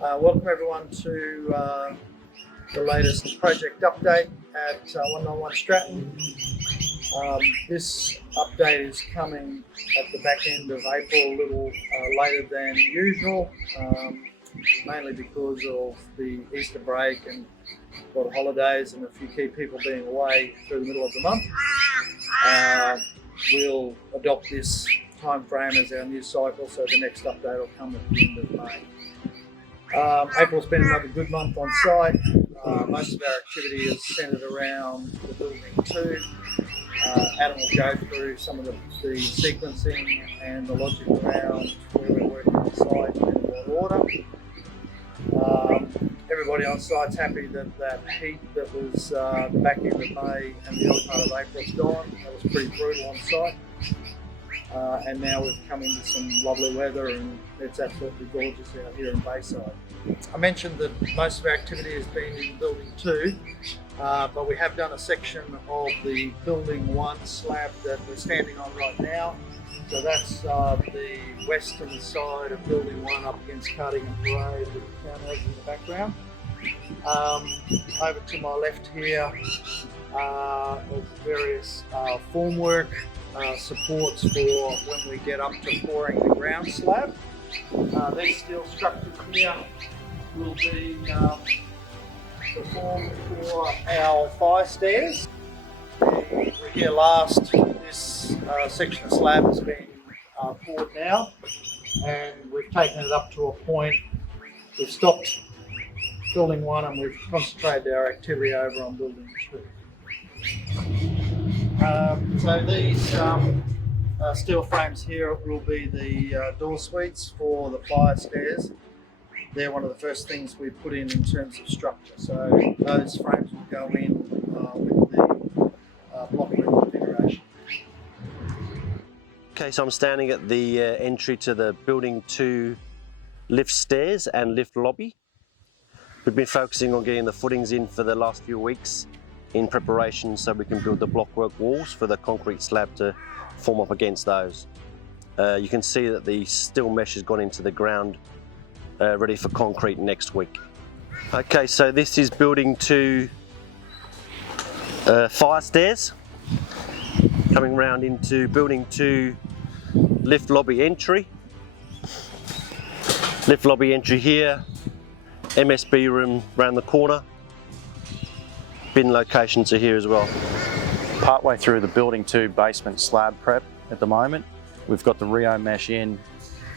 Welcome everyone to the latest project update at 191 Stratton. This update is coming at the back end of April, a little later than usual, mainly because of the Easter break and a lot of holidays and a few key people being away through the middle of the month. We'll adopt this time frame as our new cycle, so the next update will come at the end of May. April's been another good month on site. Most of our activity is centred around the building 2. Adam will go through some of the sequencing and the logic around where we're working on site in what order. Everybody on site's happy that that heat that was the back end of May and the early part of April's gone. That was pretty brutal on site. And now we've come into some lovely weather and it's absolutely gorgeous out here in Bayside. I mentioned that most of our activity has been in building 2, but we have done a section of the building 1 slab that we're standing on right now. So that's the western side of building 1 up against Cardigan Parade with the townhouse in the background. Over to my left here, there's various formwork supports for when we get up to pouring the ground slab. These steel structures here will be performed for our fire stairs. We were here last. This section of slab has been poured now, and we've taken it up to a point. We've stopped building 1 and we've concentrated our activity over on building 2. So these steel frames here will be the door suites for the fire stairs. They're one of the first things we put in terms of structure. So those frames will go in with the block room configuration. Okay, so I'm standing at the entry to the building 2 lift stairs and lift lobby. We've been focusing on getting the footings in for the last few weeks in preparation so we can build the blockwork walls for the concrete slab to form up against those. You can see that the steel mesh has gone into the ground, ready for concrete next week. Okay, so this is building 2 fire stairs, coming round into building 2 lift lobby entry. Lift lobby entry here, MSB room round the corner. Bin locations are here as well. Partway through the building 2 basement slab prep at the moment. We've got the Rio mesh in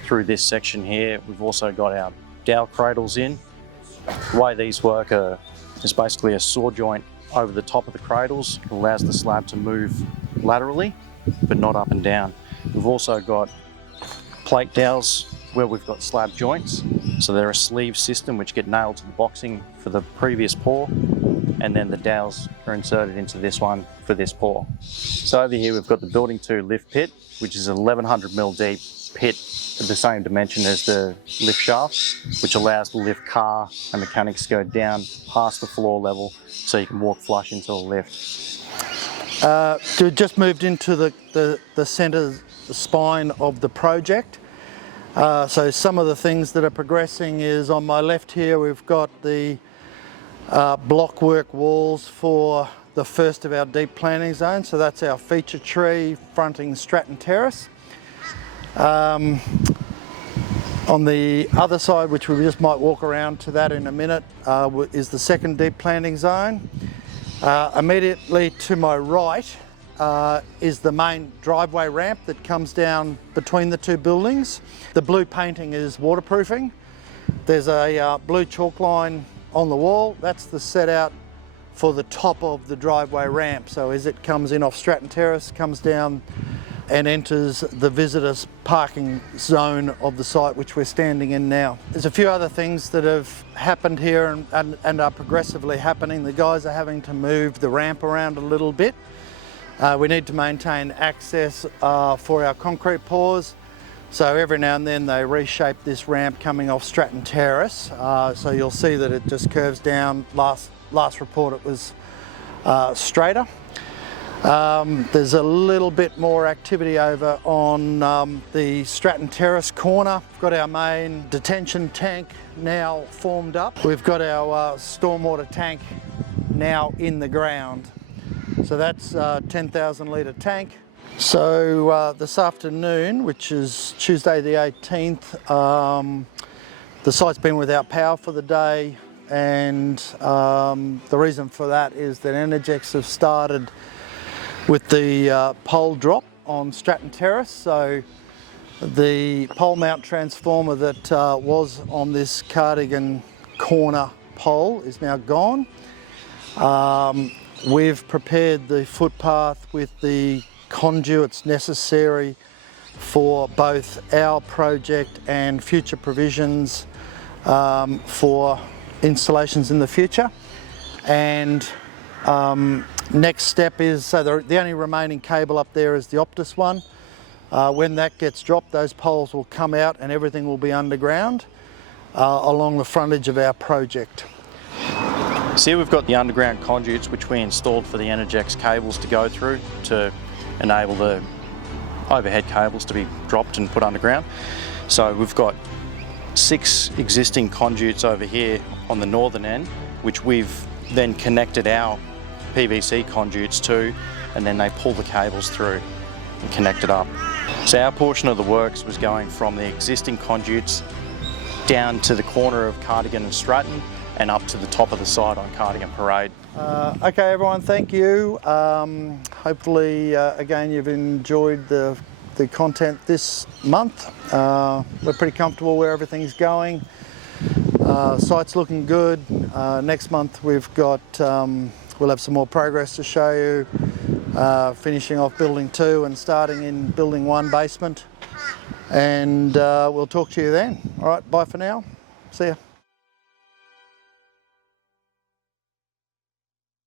through this section here. We've also got our dowel cradles in. The way these work is basically a saw joint over the top of the cradles. It allows the slab to move laterally, but not up and down. We've also got plate dowels where we've got slab joints. So they're a sleeve system which get nailed to the boxing for the previous pour, and then the dowels are inserted into this one for this pour. So over here we've got the building 2 lift pit, which is an 1100mm deep pit of the same dimension as the lift shaft, which allows the lift car and mechanics to go down past the floor level so you can walk flush into the lift. We just moved into the centre spine of the project. So some of the things that are progressing is on my left here we've got the blockwork walls for the first of our deep planting zones. So that's our feature tree fronting Stratton Tce. On the other side, which we just might walk around to that in a minute, is the second deep planting zone. Immediately to my right is the main driveway ramp that comes down between the 2 buildings. The blue painting is waterproofing. There's a blue chalk line on the wall. That's the set out for the top of the driveway ramp. So as it comes in off Stratton Tce, comes down and enters the visitors parking zone of the site which we're standing in now. There's a few other things that have happened here and are progressively happening. The guys are having to move the ramp around a little bit. We need to maintain access for our concrete pours. So every now and then they reshape this ramp coming off Stratton Tce. So you'll see that it just curves down. Last report it was straighter. There's a little bit more activity over on the Stratton Tce corner. We've got our main detention tank now formed up. We've got our stormwater tank now in the ground. So that's a 10,000 litre tank. So this afternoon, which is Tuesday the 18th, the site's been without power for the day, and the reason for that is that Energex have started with the pole drop on Stratton Tce. So the pole mount transformer that was on this Cardigan corner pole is now gone. We've prepared the footpath with the conduits necessary for both our project and future provisions for installations in the future. And next step is, so the only remaining cable up there is the Optus one. When that gets dropped, those poles will come out and everything will be underground along the frontage of our project. So here we've got the underground conduits which we installed for the Energex cables to go through to enable the overhead cables to be dropped and put underground. So we've got 6 existing conduits over here on the northern end, which we've then connected our PVC conduits to, and then they pull the cables through and connect it up. So our portion of the works was going from the existing conduits down to the corner of Cardigan and Stratton and up to the top of the site on Cardigan Parade. Okay everyone, thank you. Hopefully again you've enjoyed the content this month. We're pretty comfortable where everything's going. Site's looking good. Next month we've got, we'll have some more progress to show you, finishing off building 2 and starting in building 1 basement. And we'll talk to you then. All right, bye for now. See ya.